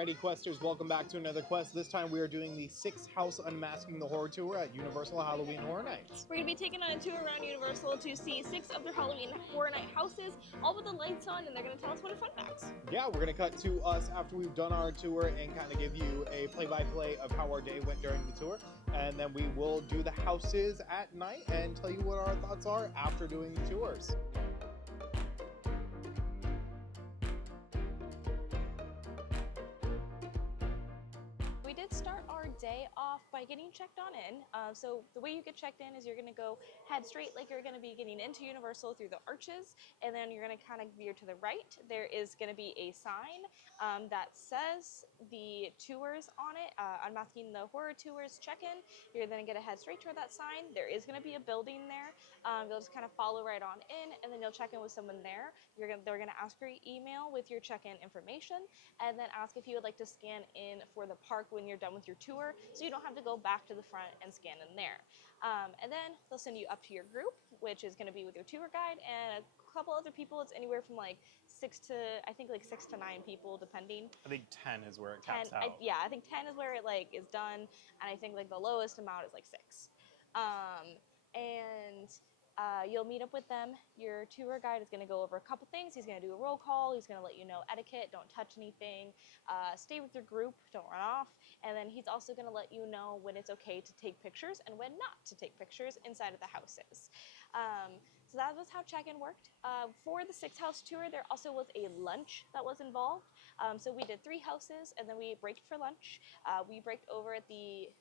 Alrighty, Questers, welcome back to another quest. This time we are doing the 6th house Unmasking the Horror Tour at Universal Halloween Horror Nights. We're going to be taking on a tour around Universal to see 6 of their Halloween Horror Night houses, all with the lights on, and they're going to tell us what are fun facts. Yeah, we're going to cut to us after we've done our tour and kind of give you a play-by-play of how our day went during the tour. And then we will do the houses at night and tell you what our thoughts are after doing the tours. We did start our day off by getting checked on in. So the way you get checked in is you're going to go head straight like you're going to be getting into Universal through the arches, and then you're going to kind of veer to the right. There is going to be a sign that says the tours on it, Unmasking the Horror Tours check-in. You're then going to head straight toward that sign. There is going to be a building there. You'll just kind of follow right on in, and then you'll check in with someone there. They're going to ask for your email with your check-in information, and then ask if you would like to scan in for the park when you're done with your tour, so you don't have to go back to the front and scan in there. And then they'll send you up to your group, which is going to be with your tour guide and a couple other people. It's anywhere from like 6 to 9 people, depending. I think 10 is where it caps out. I think 10 is where it like is done, and I think like the lowest amount is like 6. You'll meet up with them. Your tour guide is going to go over a couple things. He's going to do a roll call. He's going to let you know etiquette, don't touch anything, stay with your group, don't run off. And then he's also going to let you know when it's okay to take pictures and when not to take pictures inside of the houses. So that was how check-in worked. For the 6 house tour, there also was a lunch that was involved. So we did 3 houses, and then we braked for lunch. We braked over at the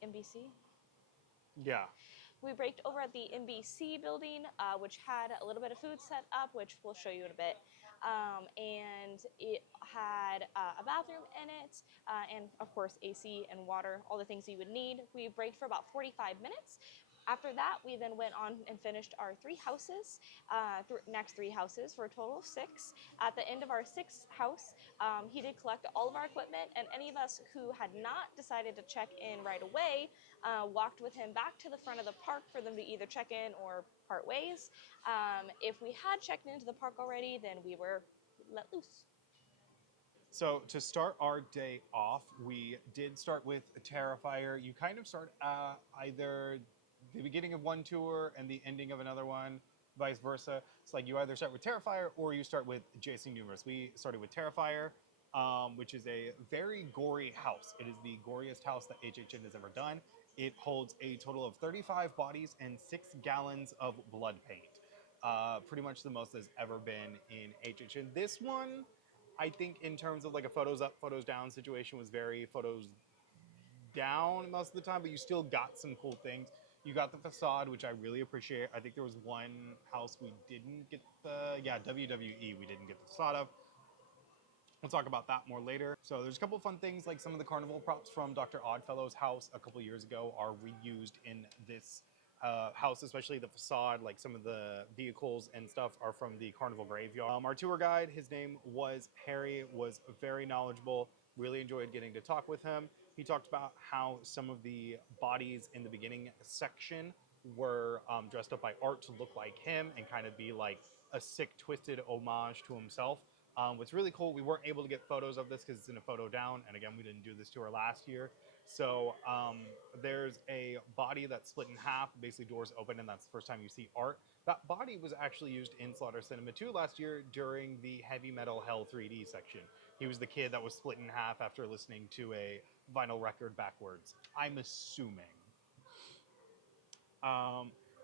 NBC. Yeah. We braked over at the NBC building, which had a little bit of food set up, which we'll show you in a bit. And it had a bathroom in it, and of course AC and water, all the things you would need. We braked for about 45 minutes. After that, we then went on and finished our 3 houses, next 3 houses for a total of 6. At the end of our 6th house, he did collect all of our equipment, and any of us who had not decided to check in right away walked with him back to the front of the park for them to either check in or part ways. If we had checked into the park already, then we were let loose. So to start our day off, we did start with Terrifier. You kind of start either the beginning of one tour and the ending of another one, vice versa. It's like you either start with Terrifier or you start with Jason Universe. We started with Terrifier, which is a very gory house. It is the goriest house that HHN has ever done. It holds a total of 35 bodies and 6 gallons of blood paint. Pretty much the most there's ever been in HHN. This one, I think in terms of like a photos up, photos down situation, was very photos down most of the time, but you still got some cool things. You got the facade, which I really appreciate. I think there was one house we didn't get WWE, we didn't get the facade of. We'll talk about that more later. So there's a couple of fun things, like some of the carnival props from Dr. Oddfellow's house a couple years ago are reused in this house, especially the facade. Like some of the vehicles and stuff are from the carnival graveyard. Our tour guide, his name was Harry, was very knowledgeable. Really enjoyed getting to talk with him. He talked about how some of the bodies in the beginning section were dressed up by art to look like him and kind of be like a sick, twisted homage to himself. What's really cool, we weren't able to get photos of this because it's in a photo down, and again, we didn't do this tour last year. So there's a body that's split in half, basically doors open, and that's the first time you see art. That body was actually used in Slaughter Cinema 2 last year during the Heavy Metal Hell 3D section. He was the kid that was split in half after listening to a vinyl record backwards, I'm assuming.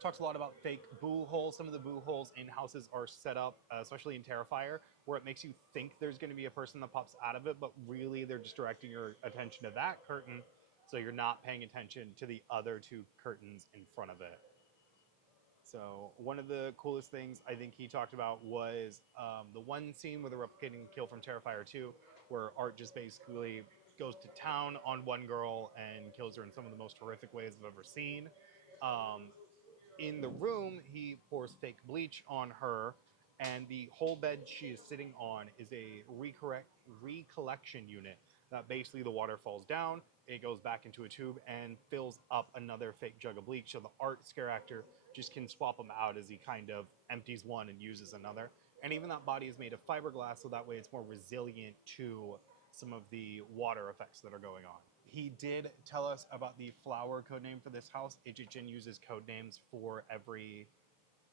Talks a lot about fake boo holes. Some of the boo holes in houses are set up, especially in Terrifier, where it makes you think there's going to be a person that pops out of it, but really they're just directing your attention to that curtain, so you're not paying attention to the other 2 curtains in front of it. So one of the coolest things I think he talked about was the one scene with the replicating kill from Terrifier 2, where Art just basically goes to town on one girl and kills her in some of the most horrific ways I've ever seen. In the room, he pours fake bleach on her, and the whole bed she is sitting on is a recollection unit that basically the water falls down, it goes back into a tube and fills up another fake jug of bleach. So the art scare actor just can swap them out as he kind of empties one and uses another. And even that body is made of fiberglass, so that way it's more resilient to some of the water effects that are going on. He did tell us about the flower code name for this house. HHN uses code names for every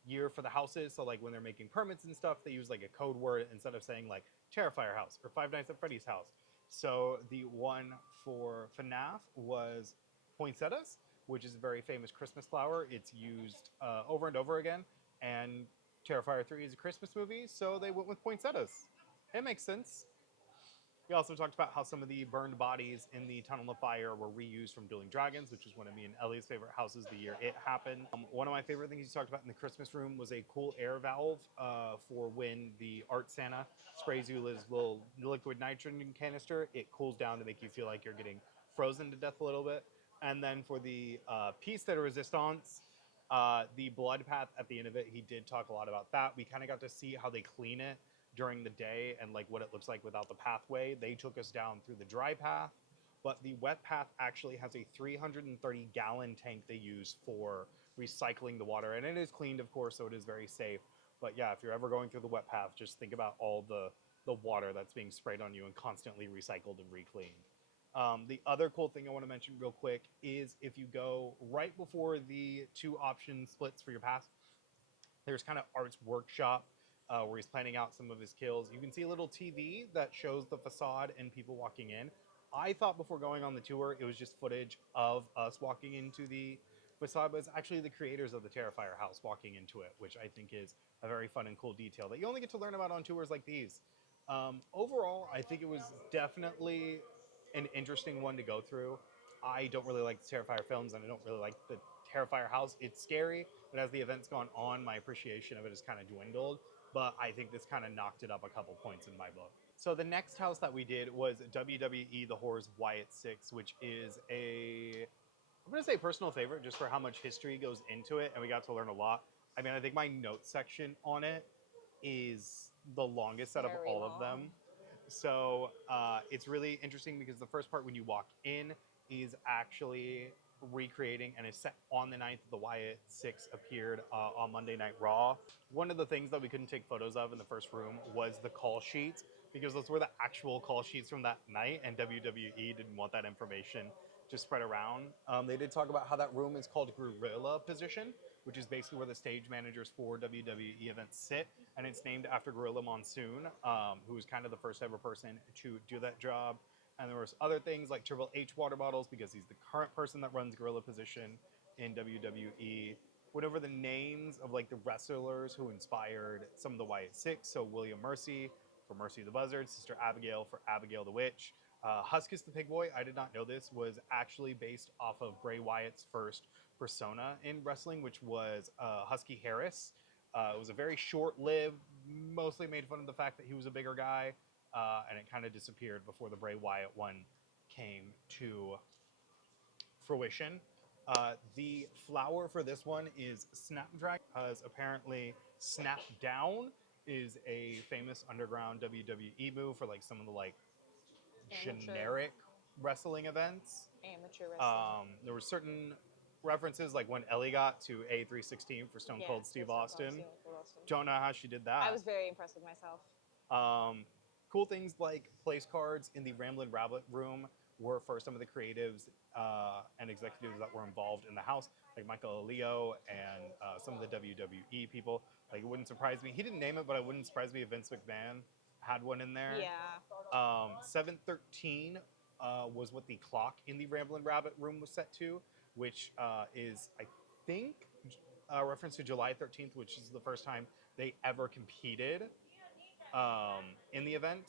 year for the houses. So like when they're making permits and stuff, they use like a code word instead of saying like Terrifier House or Five Nights at Freddy's house. So the one for FNAF was poinsettias, which is a very famous Christmas flower. It's used over and over again. And Terrifier 3 is a Christmas movie, so they went with poinsettias. It makes sense. We also talked about how some of the burned bodies in the Tunnel of Fire were reused from Dueling Dragons, which is one of me and Ellie's favorite houses the year it happened. One of my favorite things he talked about in the Christmas room was a cool air valve for when the Art Santa sprays you his little liquid nitrogen canister. It cools down to make you feel like you're getting frozen to death a little bit. And then for the piece de resistance, the blood path at the end of it, he did talk a lot about that. We kind of got to see how they clean it during the day and like what it looks like without the pathway. They took us down through the dry path, but the wet path actually has a 330 gallon tank they use for recycling the water, and it is cleaned, of course, so it is very safe. But yeah, if you're ever going through the wet path, just think about all the water that's being sprayed on you and constantly recycled and recleaned. The other cool thing I want to mention real quick is if you go right before the two option splits for your pass, there's kind of Art's workshop where he's planning out some of his kills. You can see a little TV that shows the facade and people walking in. I thought before going on the tour it was just footage of us walking into the facade, but it's actually the creators of the Terrifier house walking into it, which I think is a very fun and cool detail that you only get to learn about on tours like these. Overall, I think it was definitely an interesting one to go through. I don't really like the Terrifier films, and I don't really like the Terrifier house. It's scary, but as the event's gone on, my appreciation of it has kind of dwindled. But I think this kind of knocked it up a couple points in my book. So the next house that we did was WWE The Horrors Wyatt 6, which is I'm going to say personal favorite just for how much history goes into it, and we got to learn a lot. I mean, I think my notes section on it is the longest out of all of them. So it's really interesting because the first part when you walk in is actually recreating and is set on the night that the Wyatt 6 appeared on Monday Night Raw. One of the things that we couldn't take photos of in the first room was the call sheets because those were the actual call sheets from that night, and WWE didn't want that information just spread around. They did talk about how that room is called Gorilla Position, which is basically where the stage managers for WWE events sit, and it's named after Gorilla Monsoon, who was kind of the first ever person to do that job. And there was other things like Triple H water bottles because he's the current person that runs Gorilla Position in WWE. Went over the names of like the wrestlers who inspired some of the Wyatt Six. So William Mercy for Mercy the Buzzard, Sister Abigail for Abigail the Witch. Huskus the Pig Boy, I did not know this, was actually based off of Bray Wyatt's first persona in wrestling, which was Husky Harris. It was a very short-lived, mostly made fun of the fact that he was a bigger guy, and it kind of disappeared before the Bray Wyatt one came to fruition. The flower for this one is Snapdragon, because apparently Snapdown is a famous underground WWE move for like some of the like generic wrestling events. Amateur wrestling. There were certain references, like when Ellie got to A316 for Stone Cold Steve Austin. Don't know how she did that. I was very impressed with myself. Cool things like place cards in the Ramblin' Rabbit room were for some of the creatives and executives that were involved in the house, like Michael Leo and some of the WWE people. Like, it wouldn't surprise me. He didn't name it, but it wouldn't surprise me if Vince McMahon had one in there. Yeah. 713 was what the clock in the Ramblin' Rabbit room was set to, which is, I think, a reference to July 13th, which is the first time they ever competed in the event.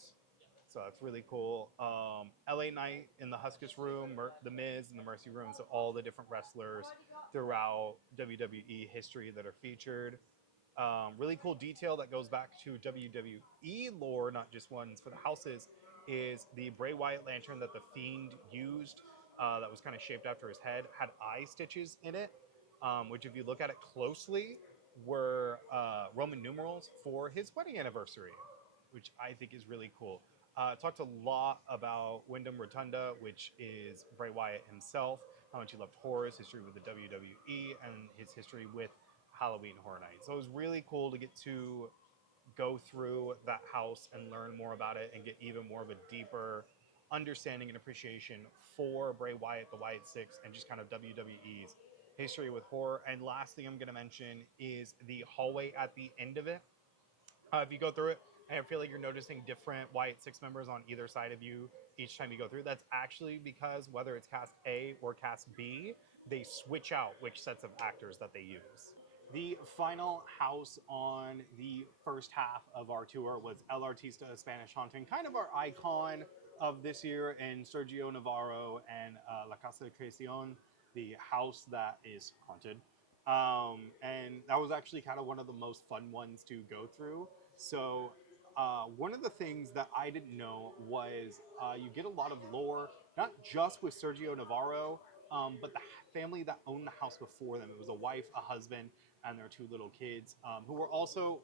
So that's really cool. LA Knight in the Huskus room, The Miz in the Mercy room. So all the different wrestlers throughout WWE history that are featured. Really cool detail that goes back to WWE lore, not just ones for the houses, is the Bray Wyatt lantern that the Fiend used that was kind of shaped after his head, had eye stitches in it, which if you look at it closely, were Roman numerals for his wedding anniversary, which I think is really cool. Talked a lot about Wyndham Rotunda, which is Bray Wyatt himself, how much he loved horror, his history with the WWE, and his history with Halloween Horror Nights. So it was really cool to get to go through that house and learn more about it and get even more of a deeper understanding and appreciation for Bray Wyatt, the Wyatt Six, and just kind of WWE's history with horror. And last thing I'm going to mention is the hallway at the end of it. If you go through it, and I feel like you're noticing different Wyatt Six members on either side of you each time you go through. That's actually because whether it's cast A or cast B, they switch out which sets of actors that they use. The final house on the first half of our tour was El Artista Spanish Haunting, kind of our icon of this year, and Sergio Navarro and La Casa de Creacion, the house that is haunted. And that was actually kind of one of the most fun ones to go through. So, one of the things that I didn't know was you get a lot of lore, not just with Sergio Navarro, but the family that owned the house before them. It was a wife, a husband, and their two little kids, who were also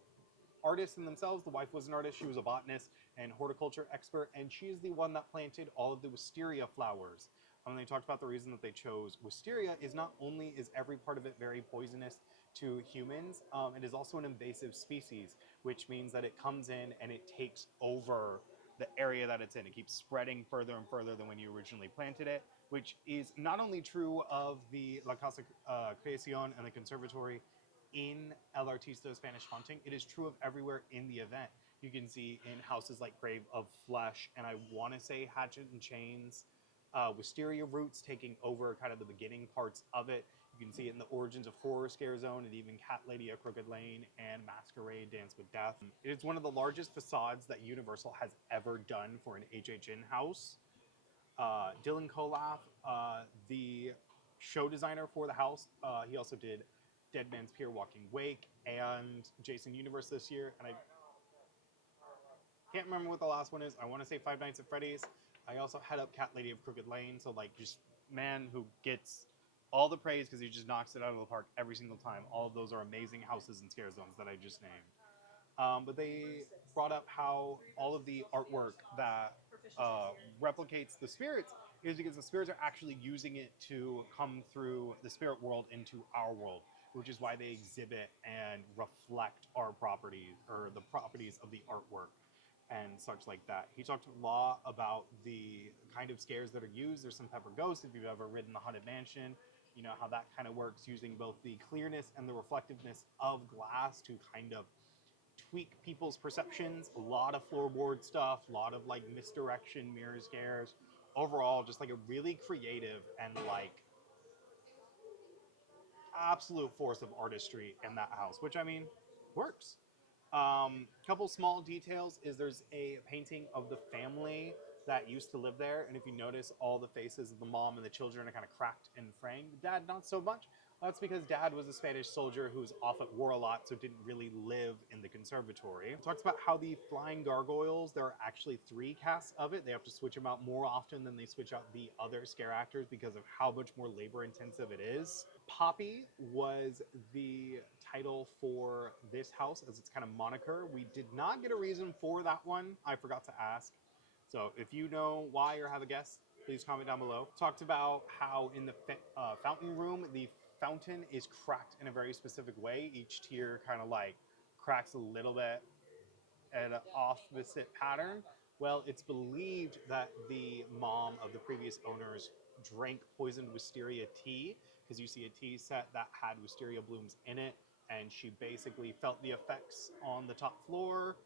artists in themselves. The wife was an artist, she was a botanist and horticulture expert, and she is the one that planted all of the wisteria flowers. They talked about the reason that they chose wisteria is not only is every part of it very poisonous to humans, it is also an invasive species, which means that it comes in and it takes over the area that it's in. It keeps spreading further and further than when you originally planted it, which is not only true of the La Casa Creacion and the conservatory in El Artista Spanish Haunting, it is true of everywhere in the event. You can see in houses like Grave of Flesh, and I want to say Hatchet and Chains, wisteria roots taking over kind of the beginning parts of it. You can see it in the Origins of Horror Scare Zone, and even Cat Lady of Crooked Lane and Masquerade Dance with Death. It is one of the largest facades that Universal has ever done for an HHN house. Dylan Kolaf, the show designer for the house, he also did Dead Man's Pier Walking Wake and Jason Universe this year, and I can't remember what the last one is. I want to say Five Nights at Freddy's. I also head up Cat Lady of Crooked Lane, so like just man who gets all the praise because he just knocks it out of the park every single time. All of those are amazing houses and scare zones that I just named. But they brought up how all of the artwork that replicates the spirits is because the spirits are actually using it to come through the spirit world into our world, which is why they exhibit and reflect our properties or the properties of the artwork and such like that. He talked a lot about the kind of scares that are used. There's some pepper ghosts. If you've ever ridden the Haunted Mansion, you know how that kind of works, using both the clearness and the reflectiveness of glass to kind of tweak people's perceptions. A lot of floorboard stuff, a lot of like misdirection, mirror scares. Overall, just like a really creative and like absolute force of artistry in that house, which I mean, works. Couple small details is there's a painting of the family that used to live there, and if you notice, all the faces of the mom and the children are kind of cracked and framed. Dad, not so much. That's because Dad was a Spanish soldier who was off at war a lot, so didn't really live in the conservatory. It talks about how the flying gargoyles, there are actually 3 casts of it. They have to switch them out more often than they switch out the other scare actors because of how much more labor intensive it is. Poppy was the title for this house as its kind of moniker. We did not get a reason for that one. I forgot to ask. So if you know why or have a guess, please comment down below. Talked about how in the fountain room, the fountain is cracked in a very specific way. Each tier kind of like cracks a little bit at an opposite pattern. Well, it's believed that the mom of the previous owners drank poisoned wisteria tea, because you see a tea set that had wisteria blooms in it, and she basically felt the effects on the top floor,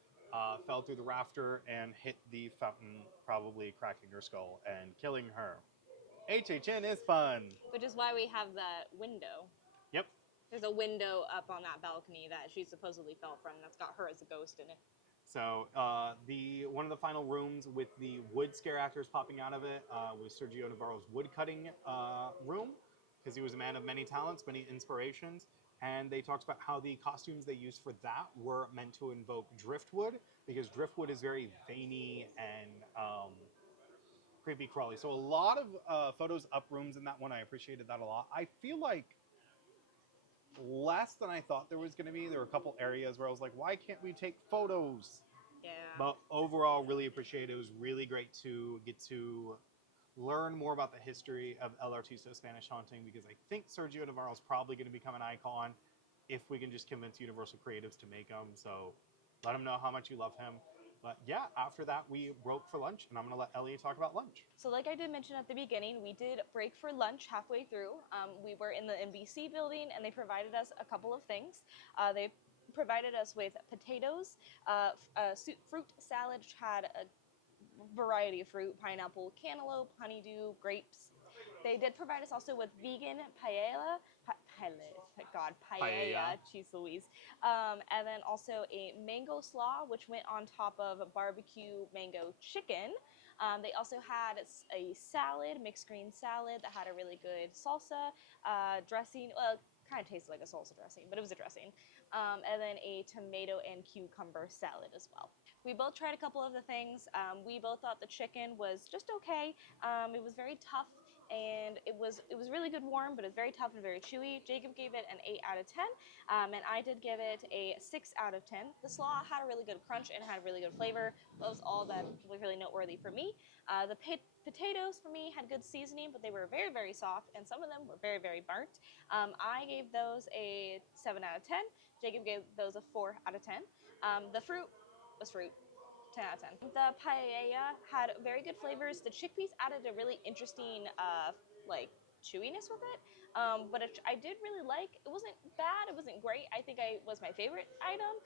fell through the rafter, and hit the fountain, probably cracking her skull and killing her. HHN is fun. Which is why we have that window. Yep. There's a window up on that balcony that she supposedly fell from that's got her as a ghost in it. So the one of the final rooms with the wood scare actors popping out of it was Sergio Navarro's wood cutting room, because he was a man of many talents, many inspirations. And they talked about how the costumes they used for that were meant to invoke driftwood, because driftwood is very veiny and creepy crawly. So a lot of photos up rooms in that one. I appreciated that a lot. I feel like less than I thought there was going to be. There were a couple areas where I was like, why can't we take photos? Yeah. But overall, really appreciate it. It was really great to get to learn more about the history of El Artista Spanish Haunting, because I think Sergio Navarro is probably going to become an icon if we can just convince Universal Creatives to make them. So let him know how much you love him. But yeah, after that, we broke for lunch, and I'm going to let Ellie talk about lunch. So like I did mention at the beginning, we did break for lunch halfway through. We were in the NBC building, and they provided us a couple of things. They provided us with potatoes, fruit salad, which had a variety of fruit: pineapple, cantaloupe, honeydew, grapes. They did provide us also with vegan paella, Paella. cheese Louise, and then also a mango slaw, which went on top of a barbecue mango chicken. They also had a salad, mixed green salad that had a really good salsa dressing. Well, kind of tasted like a salsa dressing, but it was a dressing. And then a tomato and cucumber salad as well. We both tried a couple of the things. We both thought the chicken was just okay. It was very tough, and it was really good warm, but it was very tough and very chewy. Jacob gave it an 8 out of 10, and I did give it a 6 out of 10. The slaw had a really good crunch and had really good flavor. That was all that was really noteworthy for me. The potatoes for me had good seasoning, but they were very, very soft, and some of them were very, very burnt. I gave those a 7 out of 10. Jacob gave those a 4 out of 10. The fruit was fruit. 10 out of 10. The paella had very good flavors. The chickpeas added a really interesting, like, chewiness with it. But I did really like. It wasn't bad. It wasn't great. I think it was my favorite item.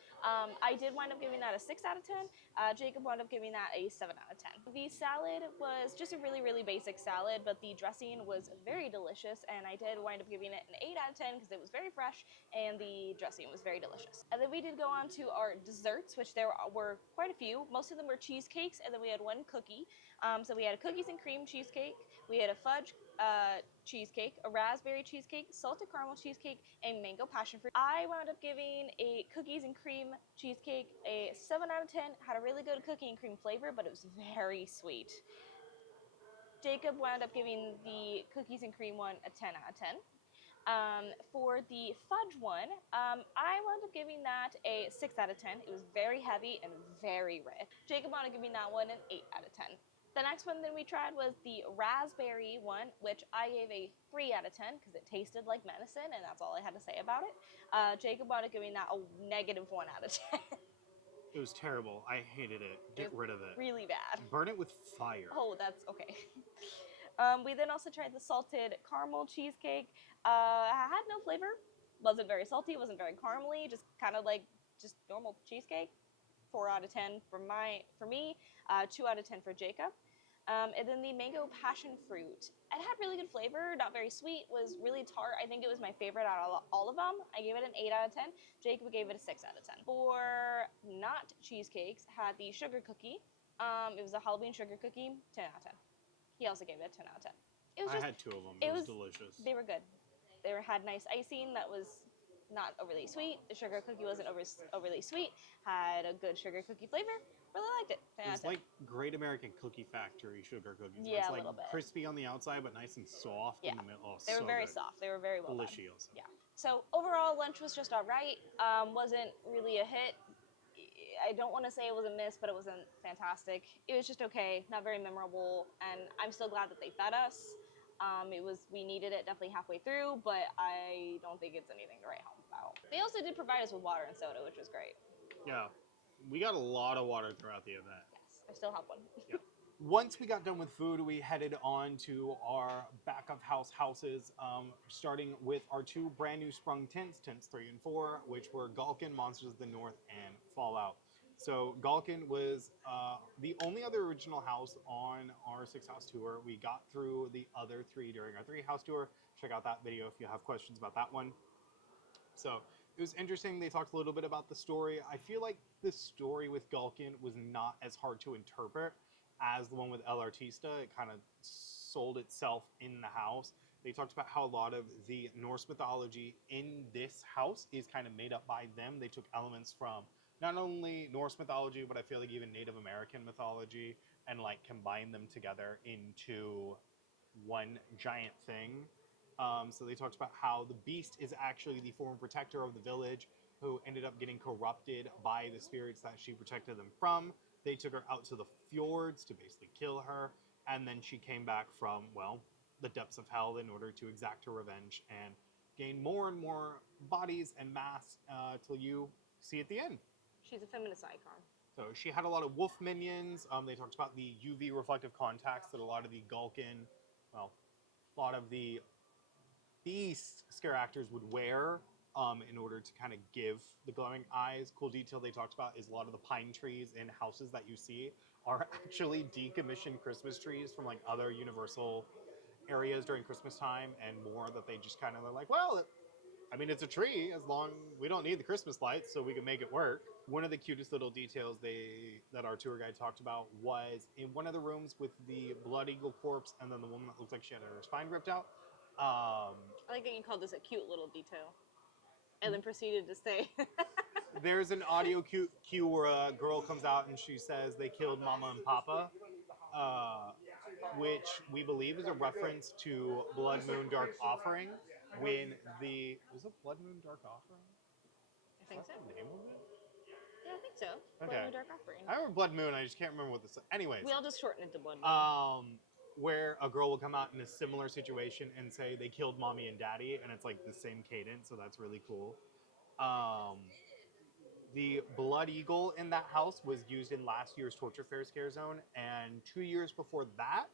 I did wind up giving that a 6 out of 10. Jacob wound up giving that a 7 out of 10. The salad was just a really, really basic salad, but the dressing was very delicious, and I did wind up giving it an 8 out of 10 because it was very fresh and the dressing was very delicious. And then we did go on to our desserts, which there were quite a few. Most of them were cheesecakes, and then we had one cookie. So we had a cookies and cream cheesecake. We had a fudge cheesecake, a raspberry cheesecake, salted caramel cheesecake, and mango passion fruit. I wound up giving a cookies and cream cheesecake a 7 out of 10. Had a really good cookie and cream flavor, but it was very sweet. Jacob wound up giving the cookies and cream one a 10 out of 10. For the fudge one, I wound up giving that a 6 out of 10. It was very heavy and very rich. Jacob wound up giving that one an 8 out of 10. The next one that we tried was the raspberry one, which I gave a 3 out of 10 because it tasted like medicine, and that's all I had to say about it. Jacob wound up giving that a negative 1 out of 10. It was terrible. I hated it. Get rid of it. Really bad. Burn it with fire. Oh, that's okay. We then also tried the salted caramel cheesecake. Had no flavor. Wasn't very salty. Wasn't very caramely. Just kind of like just normal cheesecake. 4 out of 10 for me. 2 out of 10 for Jacob. And then the mango passion fruit. It had really good flavor. Not very sweet. Was really tart. I think it was my favorite out of all of them. I gave it an 8 out of 10. Jacob gave it a 6 out of 10. For not cheesecakes, had the sugar cookie. It was a jalapeno sugar cookie. 10 out of 10. He also gave it a 10 out of 10. It was I had 2 of them. It was delicious. They were good. They had nice icing that was not overly sweet. The sugar cookie wasn't overly sweet. Had a good sugar cookie flavor. Really liked it. 10 out It's of 10. like Great American Cookie Factory sugar cookies. Yeah, it's a like little bit. crispy on the outside, but nice and soft in the middle. Oh, They were so very good. soft. They were very well done. Delicious. Yeah. So overall, lunch was just all right. Wasn't really a hit. I don't want to say it was a miss, but it wasn't fantastic. It was just okay, not very memorable, and I'm still glad that they fed us. We needed it definitely halfway through, but I don't think it's anything to write home about. They also did provide us with water and soda, which was great. Yeah. We got a lot of water throughout the event. Yes, I still have one. Yeah. Once we got done with food, we headed on to our back of house houses, starting with our 2 brand new sprung tents, tents 3 and 4, which were Gulkin, Monsters of the North, and Fallout. So Gulkin was the only other original house on our 6-house tour. We got through the other 3 during our 3-house tour. Check out that video if you have questions about that one. So it was interesting. They talked a little bit about the story. I feel like the story with Gulkin was not as hard to interpret as the one with El Artista. It kind of sold itself in the house. They talked about how a lot of the Norse mythology in this house is kind of made up by them. They took elements from not only Norse mythology, but I feel like even Native American mythology, and like combined them together into one giant thing. So they talked about how the beast is actually the former protector of the village, who ended up getting corrupted by the spirits that she protected them from. They took her out to the fjords to basically kill her, and then she came back from, well, the depths of hell in order to exact her revenge and gain more and more bodies and mass till you see at the end. She's a feminist icon. So she had a lot of wolf minions. They talked about the UV reflective contacts that a lot of the Gulkin, well, a lot of the Beast scare actors would wear in order to kind of give the glowing eyes. Cool detail they talked about is a lot of the pine trees in houses that you see are actually decommissioned Christmas trees from like other Universal areas during Christmas time, and more that they just kind of are like, well, I mean, it's a tree. As long we don't need the Christmas lights, so we can make it work. One of the cutest little details that our tour guide talked about was in one of the rooms with the blood eagle corpse, and then the woman that looked like she had her spine ripped out. I like that you called this a cute little detail, and then proceeded to say, There's an audio cue where a girl comes out and she says they killed Mama and Papa, which we believe is a reference to Blood Moon Dark Offering. When was it Blood Moon Dark Offering? I think so. The name of it? Yeah, I think so. Okay. Blood Moon Dark Offering. I remember Blood Moon. I just can't remember what this. Anyways, We all just shorten it to Blood Moon. Where a girl will come out in a similar situation and say they killed mommy and daddy, and it's like the same cadence, so that's really cool. The blood eagle in that house was used in last year's Torture Fair Scare Zone, and 2 years before that,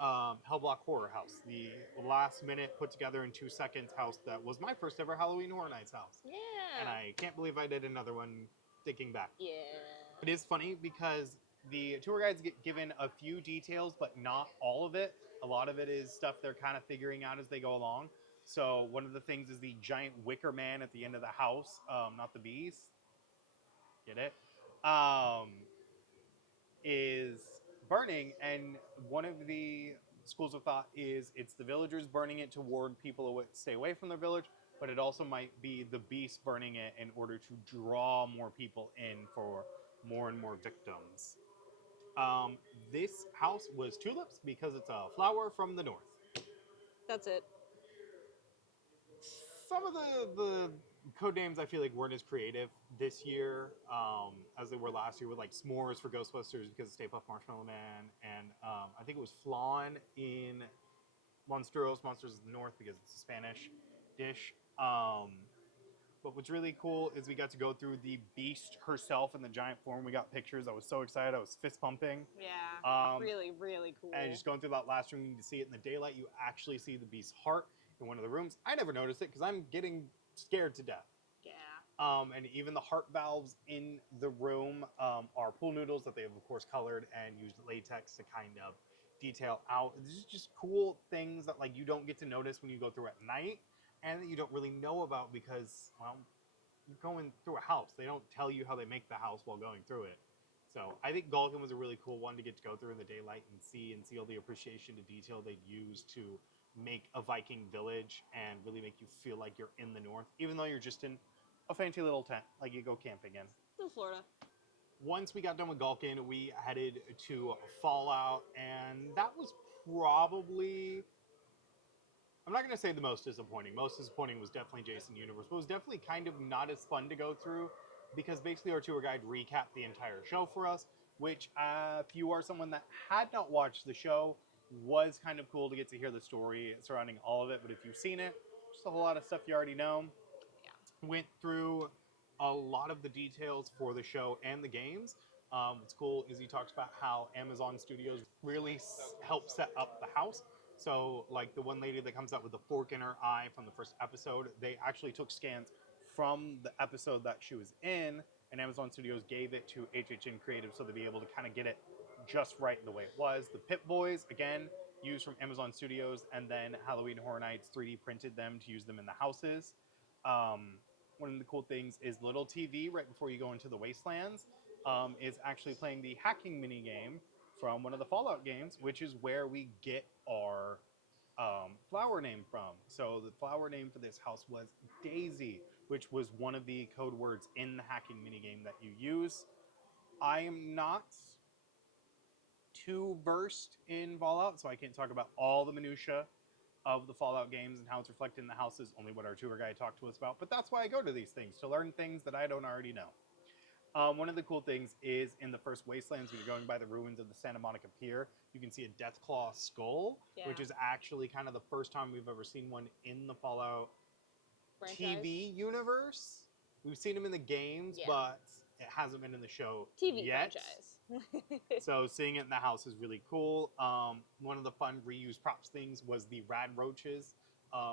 Hellblock Horror House, the last minute put together in 2 seconds house that was my first ever Halloween Horror Nights house. Yeah. And I can't believe I did another one thinking back. Yeah. It is funny because the tour guides get given a few details, but not all of it. A lot of it is stuff they're kind of figuring out as they go along. So one of the things is the giant wicker man at the end of the house, not the beast. Get it? Is burning, and one of the schools of thought is it's the villagers burning it to warn people to stay away from their village, but it also might be the beast burning it in order to draw more people in for more and more victims. This house was tulips because it's a flower from the north. That's it. Some of the code names I feel like weren't as creative this year as they were last year, with like s'mores for Ghostbusters because of Stay Puft Marshmallow Man, and I think it was flan in Monsters of the North because it's a Spanish dish. But what's really cool is we got to go through the beast herself in the giant form. We got pictures. I was so excited. I was fist pumping. Yeah. Really, really cool. And just going through that last room, you can see it in the daylight. You actually see the beast's heart in one of the rooms. I never noticed it because I'm getting scared to death. Yeah. And even the heart valves in the room are pool noodles that they have, of course, colored and used latex to kind of detail out. These are just cool things that like you don't get to notice when you go through at night, and that you don't really know about because, well, you're going through a house. They don't tell you how they make the house while going through it. So I think Gulkin was a really cool one to get to go through in the daylight and see all the appreciation to detail they'd use to make a Viking village and really make you feel like you're in the north, even though you're just in a fancy little tent, like you go camping in. Still Florida. Once we got done with Gulkin, we headed to Fallout, and that was probably, I'm not going to say the most disappointing. Most disappointing was definitely Jason Universe, but it was definitely kind of not as fun to go through because basically our tour guide recapped the entire show for us, which if you are someone that had not watched the show, was kind of cool to get to hear the story surrounding all of it. But if you've seen it, just a whole lot of stuff you already know. Yeah. Went through a lot of the details for the show and the games. What's cool is he talks about how Amazon Studios really helped set up the house. So, like the one lady that comes out with the fork in her eye from the first episode, they actually took scans from the episode that she was in, and Amazon Studios gave it to HHN Creative so they'd be able to kind of get it just right the way it was. The Pip Boys, again, used from Amazon Studios, and then Halloween Horror Nights 3D printed them to use them in the houses. One of the cool things is little TV right before you go into the Wastelands is actually playing the hacking mini game from one of the Fallout games, which is where we get our flower name from. So the flower name for this house was Daisy, which was one of the code words in the hacking minigame that you use. I am not too versed in Fallout, so I can't talk about all the minutia of the Fallout games and how it's reflected in the houses, only what our tour guide talked to us about. But that's why I go to these things, to learn things that I don't already know. One of the cool things is in the first Wastelands, when you're going by the ruins of the Santa Monica Pier, you can see a Deathclaw skull, which is actually kind of the first time we've ever seen one in the Fallout Franchise? TV universe. We've seen him in the games, Yeah. but it hasn't been in the show TV yet. franchise. So seeing it in the house is really cool. One of the fun reused props things was the rad roaches.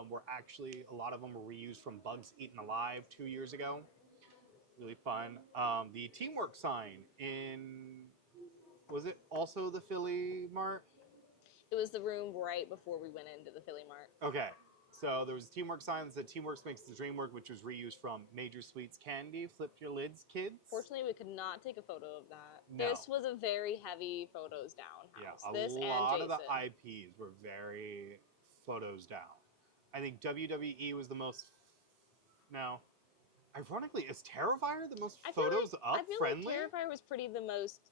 Were actually a lot of them were reused from Bugs Eaten Alive 2 years ago. Really fun. The teamwork sign in, was it also the Philly Mart? It was the room right before we went into the Philly Mart. Okay. So there was a teamwork sign that said "Teamwork makes the dream work," which was reused from Major Sweets Candy. Flip your lids, kids. Fortunately, we could not take a photo of that. No. This was a very heavy photos down house. Yeah, This a and lot Jason. of the IPs were very photos down. I think WWE was the most. No, ironically, is Terrifier the most photos up I feel friendly? like Terrifier was pretty the most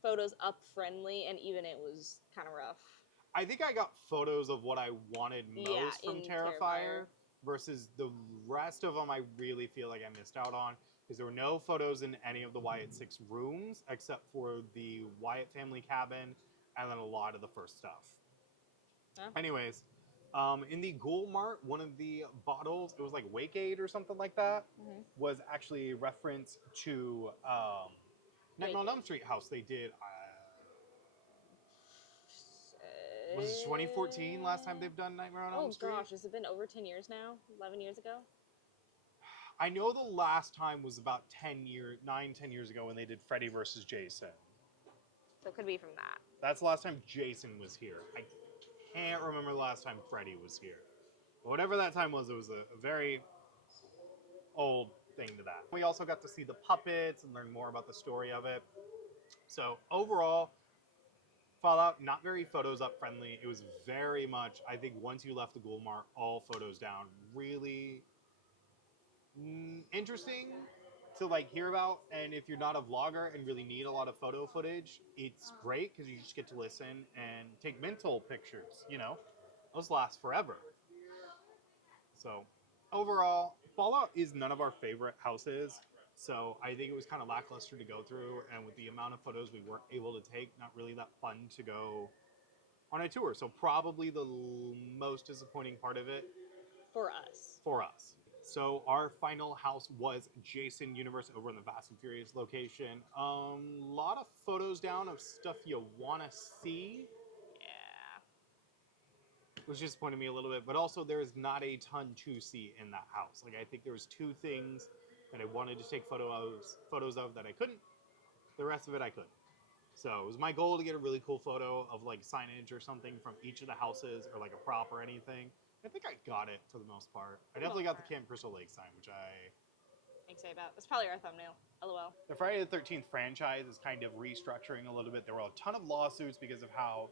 photos up friendly, and even it was kind of rough. I think I got photos of what I wanted most from in Terrifier versus the rest of them. I really feel like I missed out on because there were no photos in any of the Wyatt 6 rooms except for the Wyatt family cabin and then a lot of the first stuff. Huh? Anyways, in the Ghoul Mart, one of the bottles, it was like Wake Aid or something like that, was actually a reference to Nightmare on Elm Street house. They did. Was it 2014 last time they've done Nightmare on Elm Street? Oh gosh, has it been over 10 years now? 11 years ago? I know the last time was about 10 years ago when they did Freddy versus Jason. So it could be from that. That's the last time Jason was here. I can't remember the last time Freddy was here. But whatever that time was, it was a very old thing to that. We also got to see the puppets and learn more about the story of it. So overall, Fallout, not very photos up friendly. It was very much, I think once you left the Ghoul Mart, all photos down. Really interesting to like hear about, and if you're not a vlogger and really need a lot of photo footage, it's great because you just get to listen and take mental pictures, you know? Those last forever. So overall, Fallout is none of our favorite houses. So I think it was kind of lackluster to go through, and with the amount of photos we weren't able to take, not really that fun to go on a tour. So probably the most disappointing part of it For us. for us. So our final house was Jason Universe over in the Fast and Furious location. Lot of photos down of stuff you want to see. Yeah. Which disappointed me a little bit, but also there is not a ton to see in that house. Like I think there was 2 things that I wanted to take photos of that I couldn't. The rest of it I could. So it was my goal to get a really cool photo of like signage or something from each of the houses or like a prop or anything. I think I got it for the most part. I definitely got the Camp Crystal Lake sign, which I excited about. That's probably our thumbnail. LOL. The Friday the 13th franchise is kind of restructuring a little bit. There were a ton of lawsuits because of how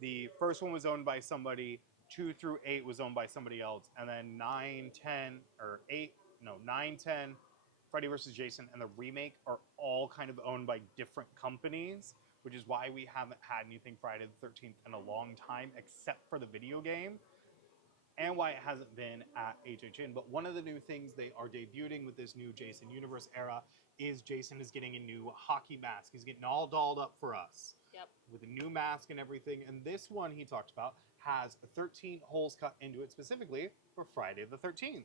the first one was owned by somebody, 2 through 8 was owned by somebody else, and then 9, 10, or 8, no, 9, 10, Freddy vs. Jason, and the remake are all kind of owned by different companies, which is why we haven't had anything Friday the 13th in a long time, except for the video game, and why it hasn't been at HHN. But one of the new things they are debuting with this new Jason Universe era is Jason is getting a new hockey mask. He's getting all dolled up for us. Yep. With a new mask and everything. And this one he talked about has 13 holes cut into it specifically for Friday the 13th.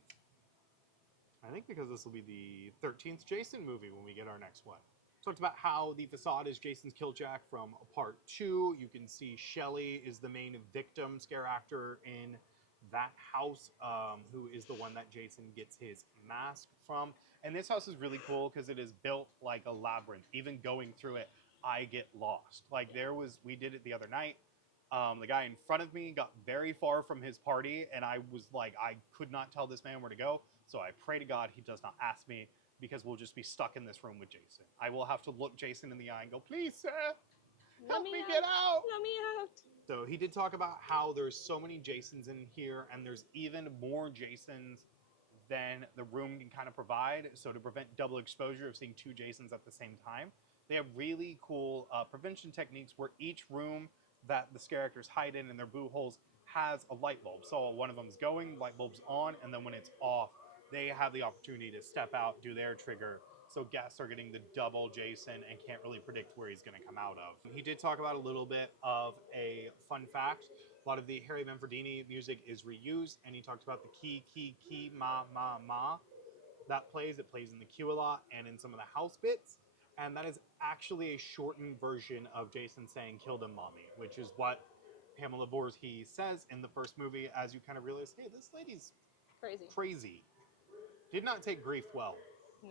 I think because this will be the 13th Jason movie when we get our next one. Talked about how the facade is Jason's Killjack from part 2. You can see Shelly is the main victim scare actor in that house, who is the one that Jason gets his mask from. And this house is really cool because it is built like a labyrinth. Even going through it, I get lost. Like we did it the other night. The guy in front of me got very far from his party, and I was like, I could not tell this man where to go. So I pray to God he does not ask me, because we'll just be stuck in this room with Jason. I will have to look Jason in the eye and go, please, sir, help me get out. Let me out. So he did talk about how there's so many Jasons in here, and there's even more Jasons than the room can kind of provide. So to prevent double exposure of seeing 2 Jasons at the same time, they have really cool prevention techniques where each room that the scare actors hide in their boo holes has a light bulb. So one of them's going, light bulb's on, and then when it's off, they have the opportunity to step out, do their trigger. So guests are getting the double Jason and can't really predict where he's going to come out of. He did talk about a little bit of a fun fact. A lot of the Harry Manfredini music is reused, and he talked about the key, ma, ma, ma, that plays. It plays in the queue a lot and in some of the house bits. And that is actually a shortened version of Jason saying, "Kill them, mommy," which is what Pamela Voorhees says in the first movie, as you kind of realize, hey, this lady's Crazy. crazy. Did not take grief well. No.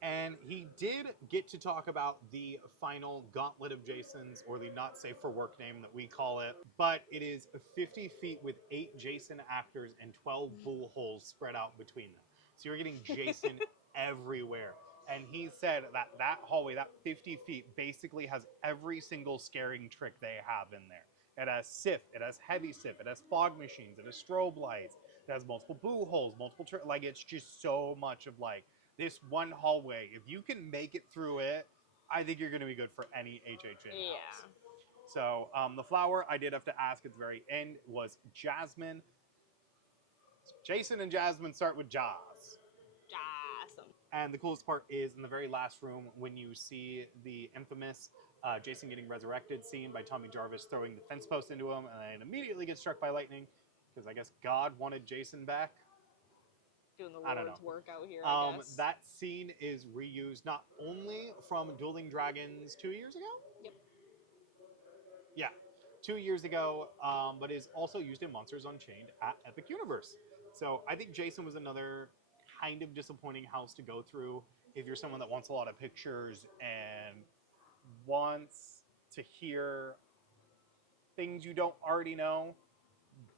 And he did get to talk about the final gauntlet of Jason's, or the not safe for work name that we call it. But it is 50 feet with 8 Jason actors and 12 bull holes spread out between them. So you're getting Jason everywhere. And he said that that hallway, that 50 feet, basically has every single scaring trick they have in there. It has SIF, it has heavy SIF, it has fog machines, it has strobe lights, it has multiple boo holes, like it's just so much of like this one hallway. If you can make it through it, I think you're going to be good for any HHN house. So the flower I did have to ask at the very end was Jasmine. Jason and Jasmine start with Jas. Awesome. And the coolest part is in the very last room when you see the infamous Jason getting resurrected scene by Tommy Jarvis throwing the fence post into him and then immediately gets struck by lightning because I guess God wanted Jason back. Doing the Lord's work out here, I guess. That scene is reused not only from Dueling Dragons 2 years ago? Yep. Yeah, 2 years ago, but is also used in Monsters Unchained at Epic Universe. So I think Jason was another kind of disappointing house to go through if you're someone that wants a lot of pictures and wants to hear things you don't already know.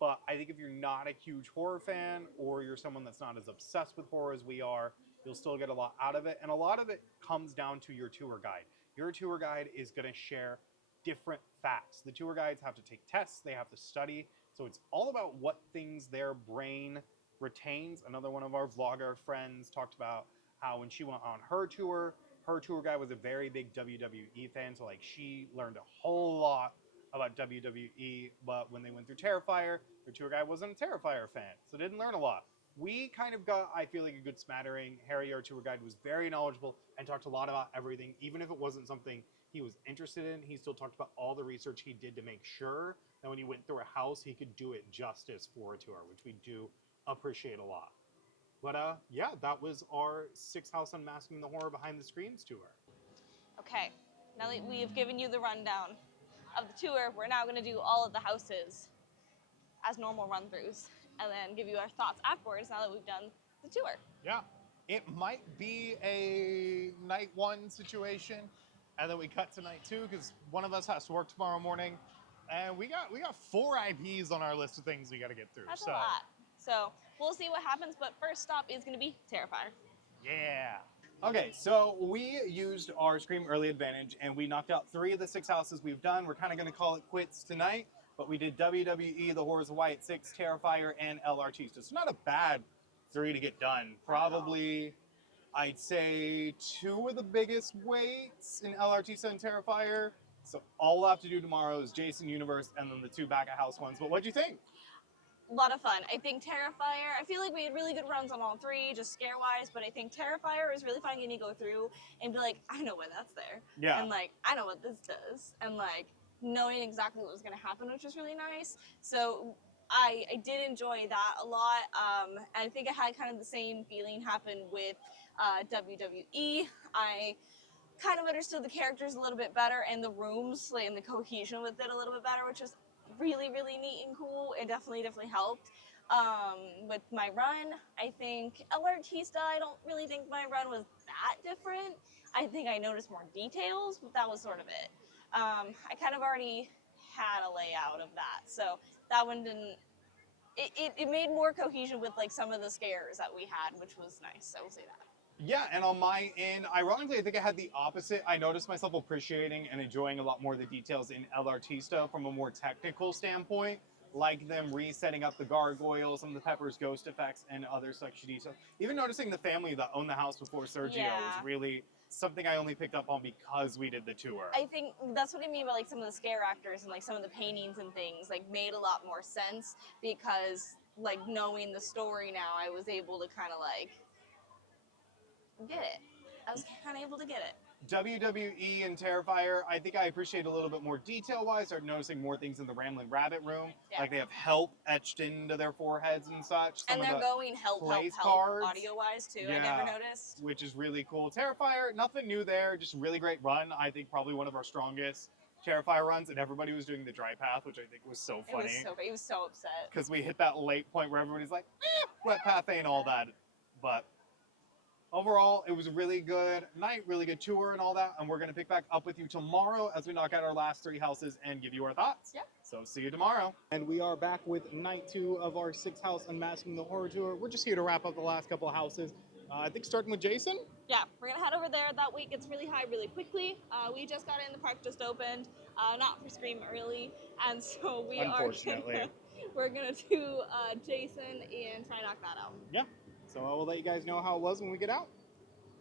But I think if you're not a huge horror fan, or you're someone that's not as obsessed with horror as we are, you'll still get a lot out of it. And a lot of it comes down to your tour guide. Your tour guide is going to share different facts. The tour guides have to take tests, they have to study. So it's all about what things their brain retains. Another one of our vlogger friends talked about how when she went on her tour guide was a very big WWE fan. So like she learned a whole lot about WWE, but when they went through Terrifier, their tour guide wasn't a Terrifier fan, so didn't learn a lot. We kind of got, I feel like, a good smattering. Harry, our tour guide, was very knowledgeable and talked a lot about everything. Even if it wasn't something he was interested in, he still talked about all the research he did to make sure that when he went through a house, he could do it justice for a tour, which we do appreciate a lot. But yeah, that was our 6 House Unmasking the Horror Behind the Screens tour. Okay, now that we have given you the rundown of the tour, we're now going to do all of the houses as normal run-throughs and then give you our thoughts afterwards now that we've done the tour. Yeah, it might be a night 1 situation and then we cut to night 2 because one of us has to work tomorrow morning, and we got 4 IPs on our list of things we got to get through. That's a lot. So we'll see what happens, but first stop is going to be Terrifier. Yeah. Okay, so we used our Scream Early Advantage, and we knocked out 3 of the 6 houses we've done. We're kind of going to call it quits tonight, but we did WWE, The Horrors of Wyatt 6, Terrifier, and El Artista. It's not a bad 3 to get done. Probably, I'd say 2 of the biggest weights in El Artista and Terrifier. So all we'll have to do tomorrow is Jason Universe and then the 2 back-at-house ones. But what'd you think? A lot of fun. I think Terrifier, I feel like we had really good runs on all 3, just scare-wise, but I think Terrifier is really fun getting to go through and be like, I know why that's there. Yeah. And like, I know what this does. And like, knowing exactly what was going to happen, which was really nice. So I did enjoy that a lot. I think I had kind of the same feeling happen with WWE. I kind of understood the characters a little bit better and the rooms, like, and the cohesion with it a little bit better, which was really, really neat and cool, and definitely helped. With my run, I think El Artista, I don't really think my run was that different. I think I noticed more details, but that was sort of it. I kind of already had a layout of that, so that one didn't, it made more cohesion with like some of the scares that we had, which was nice, I will say that. Yeah, and on my end, ironically, I think I had the opposite. I noticed myself appreciating and enjoying a lot more of the details in El Artista from a more technical standpoint, like them resetting up the gargoyles, some of the Pepper's ghost effects, and other such details. Even noticing the family that owned the house before Sergio was really something I only picked up on because we did the tour. I think that's what I mean by like some of the scare actors and like some of the paintings and things like made a lot more sense because like knowing the story now, I was able to kind of like get it. I was kind of able to get it. WWE and Terrifier, I think I appreciate a little bit more detail-wise. Started noticing more things in the Ramblin' Rabbit room. Yeah. Like they have help etched into their foreheads and such. And they're going help place help cards. audio-wise too. Yeah, I never noticed. which is really cool. Terrifier, nothing new there. Just really great run. I think probably one of our strongest Terrifier runs, and everybody was doing the dry path, which I think was so funny. He was so upset. Because we hit that late point where everybody's like, wet path ain't all that. But overall, it was a really good night, really good tour and all that. And we're going to pick back up with you tomorrow as we knock out our last 3 houses and give you our thoughts. Yep. So see you tomorrow. And we are back with night 2 of our 6-house Unmasking the Horror Tour. We're just here to wrap up the last couple of houses. I think starting with Jason. Yeah, we're going to head over there. That weight gets really high really quickly. We just got in, the park just opened, not for Scream early. And so we're going to do Jason and try to knock that out. Yeah. So I will let you guys know how it was when we get out.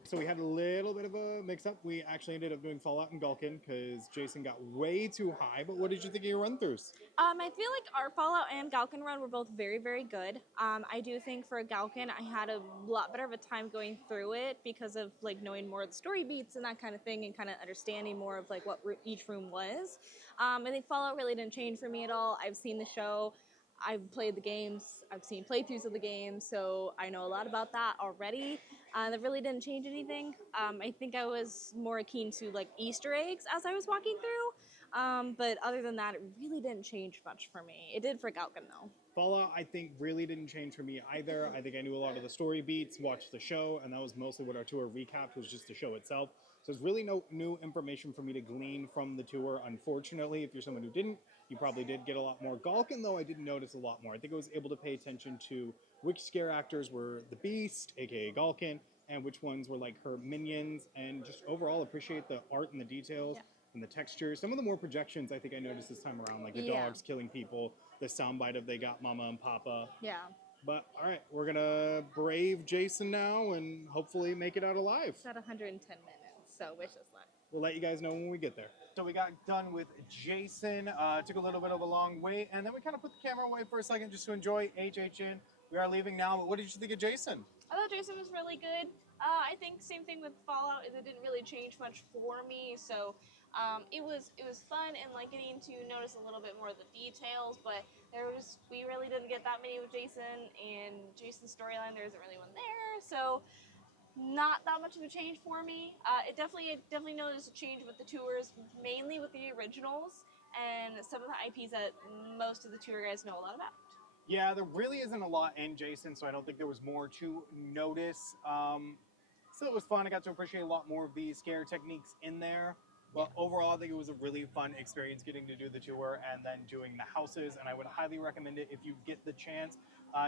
So we had a little bit of a mix-up. We actually ended up doing Fallout and Gulkin because Jason got way too high. But what did you think of your run-throughs? I feel like our Fallout and Galkin run were both very, very good. I do think for Galkin, I had a lot better of a time going through it because of like knowing more of the story beats and that kind of thing, and kind of understanding more of like what each room was. I think Fallout really didn't change for me at all. I've seen the show. I've played the games, I've seen playthroughs of the game, so I know a lot about that already. That really didn't change anything. I think I was more keen to like Easter eggs as I was walking through, but other than that, it really didn't change much for me. It did for Galkin though. Fallout, I think, really didn't change for me either. I think I knew a lot of the story beats, watched the show, and that was mostly what our tour recapped, was just the show itself. So there's really no new information for me to glean from the tour, unfortunately. If you're someone who didn't, you probably did get a lot more. Galkin, though, I did notice a lot more. I think I was able to pay attention to which scare actors were the Beast, aka Galkin, and which ones were like her minions, and just overall appreciate the art and the details. Yeah. And the textures. Some of the more projections I think I noticed this time around, like the dogs killing people, the soundbite of they got Mama and Papa. Yeah. But all right, we're gonna brave Jason now and hopefully make it out alive. It's at 110 minutes, so wish us luck. We'll let you guys know when we get there. So we got done with Jason. Took a little bit of a long wait, and then we kind of put the camera away for a second just to enjoy HHN. We are leaving now, but what did you think of Jason? I thought Jason was really good. I think same thing with Fallout, is it didn't really change much for me, so it was fun and like getting to notice a little bit more of the details, but we really didn't get that many with Jason, and Jason's storyline, there isn't really one there, so not that much of a change for me. It definitely noticed a change with the tours, mainly with the originals and some of the IPs that most of the tour guys know a lot about. Yeah, there really isn't a lot in Jason, so I don't think there was more to notice. So it was fun. I got to appreciate a lot more of the scare techniques in there. But overall, I think it was a really fun experience getting to do the tour and then doing the houses, and I would highly recommend it if you get the chance.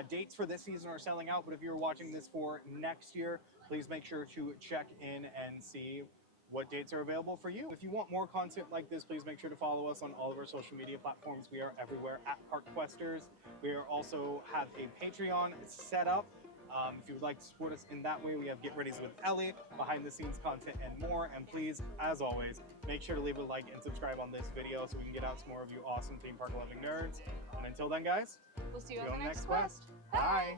Dates for this season are selling out, but if you're watching this for next year, please make sure to check in and see what dates are available for you. If you want more content like this, please make sure to follow us on all of our social media platforms. We are everywhere at Park Questers. We are also have a Patreon set up. If you would like to support us in that way, we have Get Ready's with Ellie, behind the scenes content and more. And please, as always, make sure to leave a like and subscribe on this video so we can get out some more of you awesome theme park loving nerds. And until then, guys, we'll see you on the next quest. Bye.